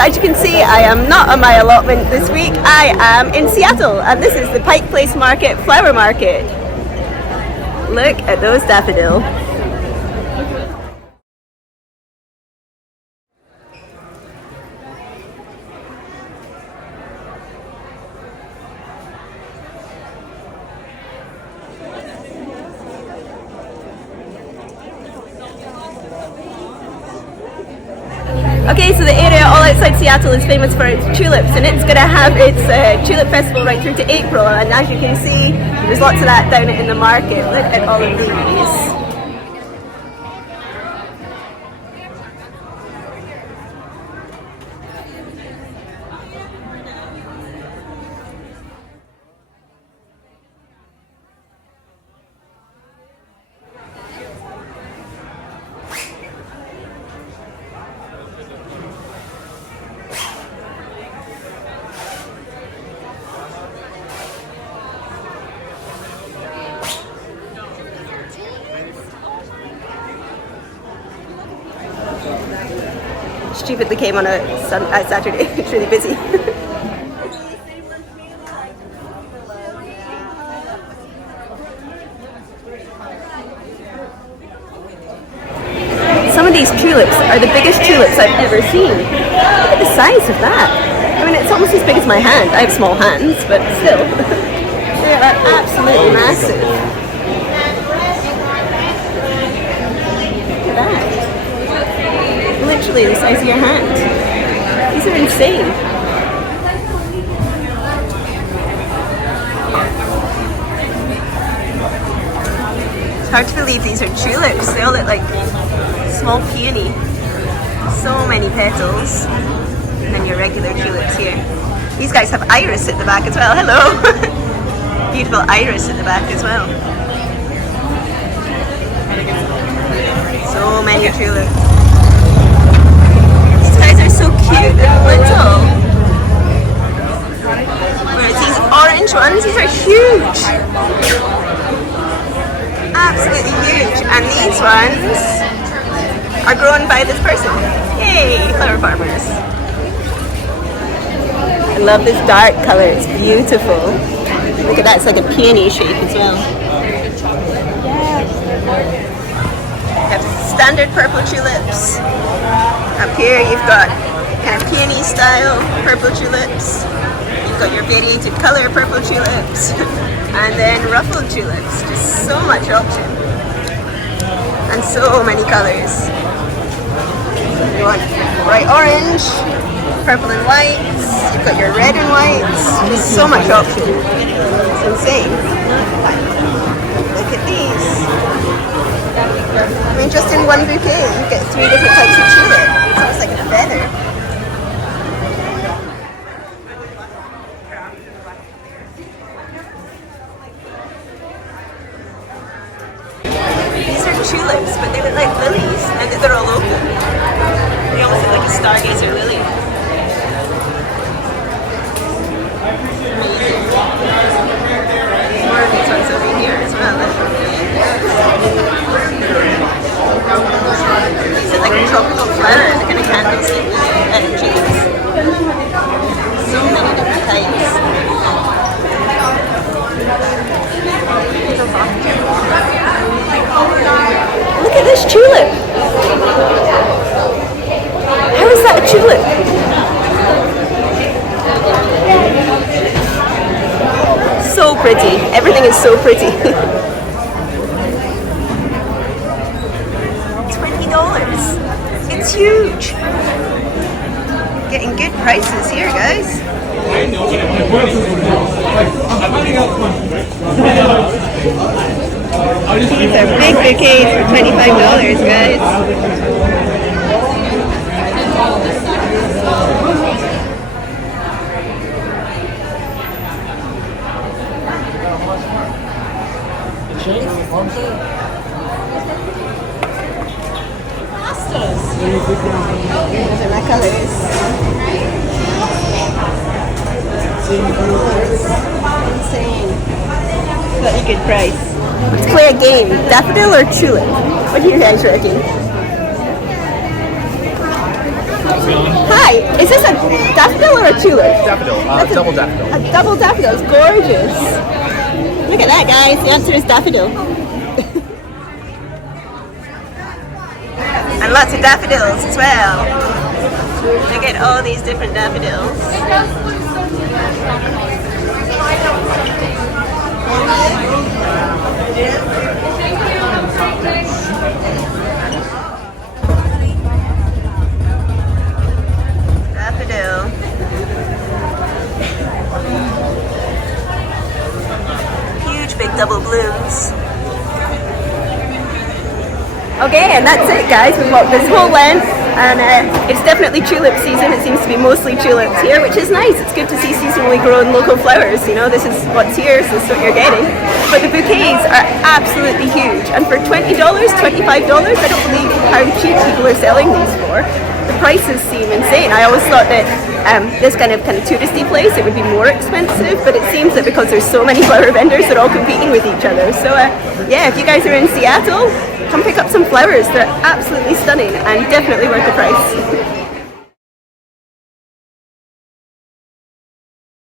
as you can see, I am not on my allotment this week. I am in Seattle, and this is the Pike Place Market Flower Market. Look at those daffodils. Okay, so the area all outside Seattle is famous for its tulips, and it's going to have its tulip festival right through to April, and as you can see, there's lots of that down in the market. Look at all of these. Stupidly came on a Saturday. It's really busy. Some of these tulips are the biggest tulips I've ever seen. Look at the size of that. I mean, it's almost as big as my hand. I have small hands, but still. They are absolutely massive. Look at that. Literally the size of your hand. These are insane. It's hard to believe these are tulips. They all look like small peony. So many petals. And then your regular tulips here. These guys have iris at the back as well. Hello! Beautiful iris at the back as well. So many tulips. So cute and little. Whereas these orange ones, these are huge. Absolutely huge. And these ones are grown by this person. Yay, flower farmers. I love this dark colour, it's beautiful. Look at that, it's like a peony shape as well. You have standard purple tulips. Up here you've got kind of peony style purple tulips. You've got your variated colour purple tulips. And then ruffled tulips. Just so much option. And so many colours. You want bright orange, purple and whites. You've got your red and whites. Just so much option. It's insane. Look at these. I mean, just in one bouquet, you get 3 different types of tulip. It's almost like a feather. These are tulips, but they look like lilies, and they're all open. They almost look like a stargazer lily. More of these ones over here as well. These are like a tropical flower, the kind of candles and trees. So many different types. Look at this tulip. How is that a tulip? So pretty. Everything is so pretty. $20. It's huge. Getting good prices here, guys. These are big bouquets for $25, guys. Those are my colors. Insane. Such a good price. Let's play a game. Daffodil or tulip? What are you guys reckon? Hi. Hi, is this a daffodil or a tulip? Daffodil, double daffodil. A double daffodil, it's gorgeous. Look at that, guys, the answer is daffodil. And lots of daffodils as well. Look at all these different daffodils. Daffodil. Huge big double blooms. Okay, and that's it, guys. We've walked this whole length, and it's definitely tulip season. It seems to be mostly tulips here, which is nice. It's good to see seasonally grown local flowers. You know, this is what's here, so this is what you're getting. But the bouquets are absolutely huge, and for $20, $25, I don't believe how cheap people are selling these for. The prices seem insane. I always thought that this kind of touristy place, it would be more expensive, but it seems that because there's so many flower vendors, they're all competing with each other. So yeah, if you guys are in Seattle, come pick up some flowers. They're absolutely stunning and definitely worth the price.